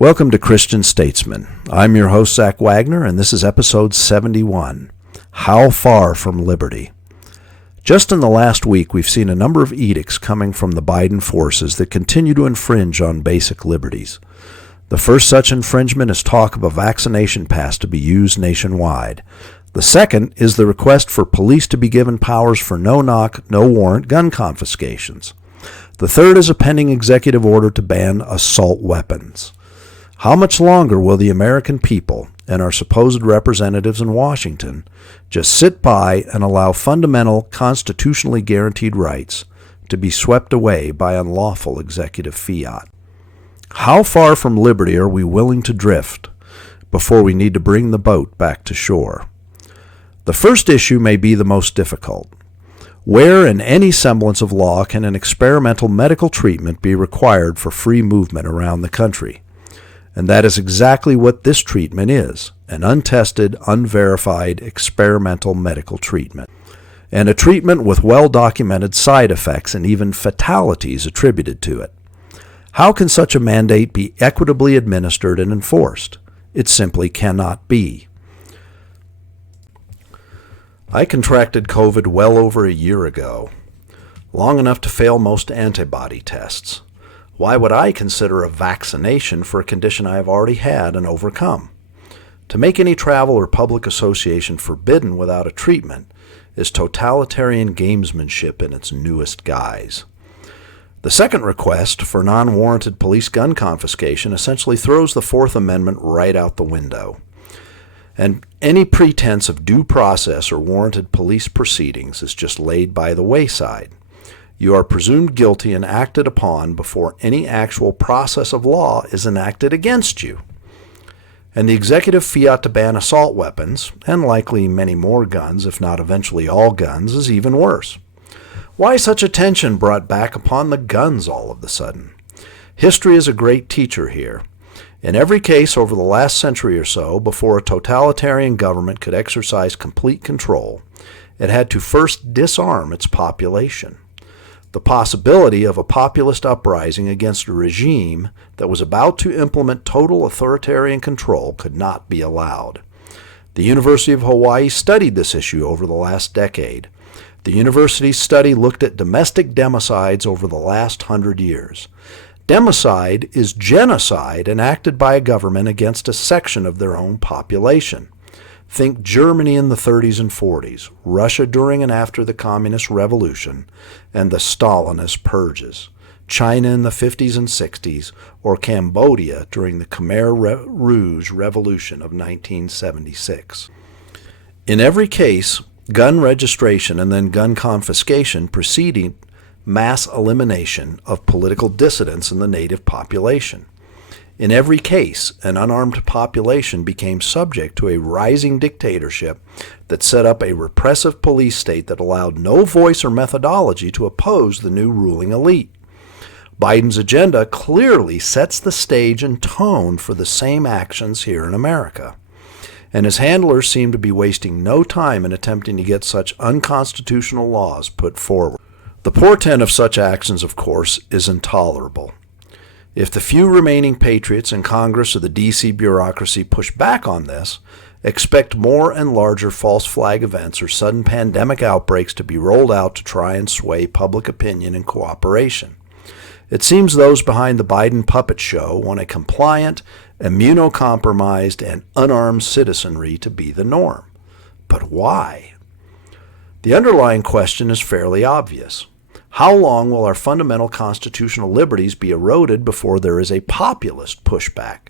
Welcome to Christian Statesman. I'm your host, Zach Wagner, and this is episode 71, How Far from Liberty? Just in the last week, we've seen a number of edicts coming from the Biden forces that continue to infringe on basic liberties. The first such infringement is talk of a vaccination pass to be used nationwide. The second is the request for police to be given powers for no-knock, no-warrant gun confiscations. The third is a pending executive order to ban assault weapons. How much longer will the American people and our supposed representatives in Washington just sit by and allow fundamental, constitutionally guaranteed rights to be swept away by unlawful executive fiat? How far from liberty are we willing to drift before we need to bring the boat back to shore? The first issue may be the most difficult. Where in any semblance of law can an experimental medical treatment be required for free movement around the country? And that is exactly what this treatment is, an untested, unverified, experimental medical treatment. And a treatment with well-documented side effects and even fatalities attributed to it. How can such a mandate be equitably administered and enforced? It simply cannot be. I contracted COVID well over a year ago, long enough to fail most antibody tests. Why would I consider a vaccination for a condition I have already had and overcome? To make any travel or public association forbidden without a treatment is totalitarian gamesmanship in its newest guise. The second request for non-warranted police gun confiscation essentially throws the Fourth Amendment right out the window. And any pretense of due process or warranted police proceedings is just laid by the wayside. You are presumed guilty and acted upon before any actual process of law is enacted against you. And the executive fiat to ban assault weapons, and likely many more guns, if not eventually all guns, is even worse. Why such attention brought back upon the guns all of a sudden? History is a great teacher here. In every case over the last century or so, before a totalitarian government could exercise complete control, it had to first disarm its population. The possibility of a populist uprising against a regime that was about to implement total authoritarian control could not be allowed. The University of Hawaii studied this issue over the last decade. The university's study looked at domestic democides over the last 100 years. Democide is genocide enacted by a government against a section of their own population. Think Germany in the 30s and 40s, Russia during and after the Communist Revolution, and the Stalinist purges, China in the 50s and 60s, or Cambodia during the Khmer Rouge Revolution of 1976. In every case, gun registration and then gun confiscation preceded mass elimination of political dissidents in the native population. In every case, an unarmed population became subject to a rising dictatorship that set up a repressive police state that allowed no voice or methodology to oppose the new ruling elite. Biden's agenda clearly sets the stage and tone for the same actions here in America. And his handlers seem to be wasting no time in attempting to get such unconstitutional laws put forward. The portent of such actions, of course, is intolerable. If the few remaining patriots in Congress or the D.C. bureaucracy push back on this, expect more and larger false flag events or sudden pandemic outbreaks to be rolled out to try and sway public opinion and cooperation. It seems those behind the Biden puppet show want a compliant, immunocompromised, and unarmed citizenry to be the norm. But why? The underlying question is fairly obvious. How long will our fundamental constitutional liberties be eroded before there is a populist pushback?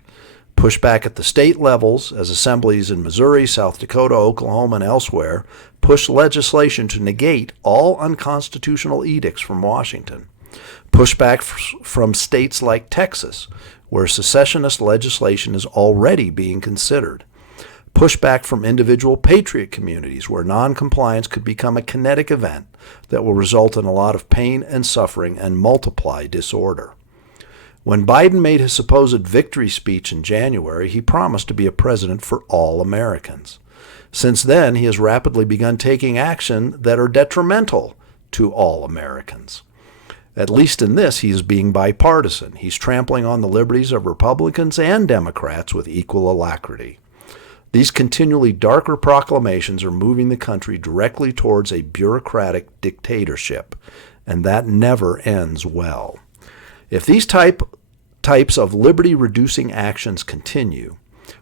Pushback at the state levels, as assemblies in Missouri, South Dakota, Oklahoma, and elsewhere push legislation to negate all unconstitutional edicts from Washington. Pushback from states like Texas, where secessionist legislation is already being considered. Pushback from individual patriot communities where noncompliance could become a kinetic event that will result in a lot of pain and suffering and multiply disorder. When Biden made his supposed victory speech in January, he promised to be a president for all Americans. Since then, he has rapidly begun taking action that are detrimental to all Americans. At least in this, he is being bipartisan. He's trampling on the liberties of Republicans and Democrats with equal alacrity. These continually darker proclamations are moving the country directly towards a bureaucratic dictatorship, and that never ends well. If these types of liberty-reducing actions continue,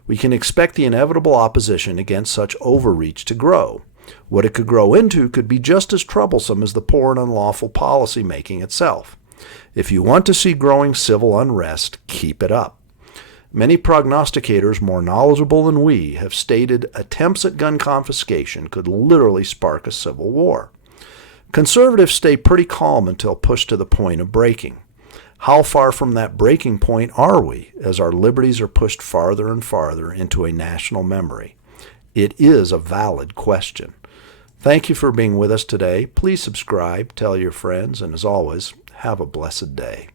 we can expect the inevitable opposition against such overreach to grow. What it could grow into could be just as troublesome as the poor and unlawful policy making itself. If you want to see growing civil unrest, keep it up. Many prognosticators more knowledgeable than we have stated attempts at gun confiscation could literally spark a civil war. Conservatives stay pretty calm until pushed to the point of breaking. How far from that breaking point are we as our liberties are pushed farther and farther into a national memory? It is a valid question. Thank you for being with us today. Please subscribe, tell your friends, and as always, have a blessed day.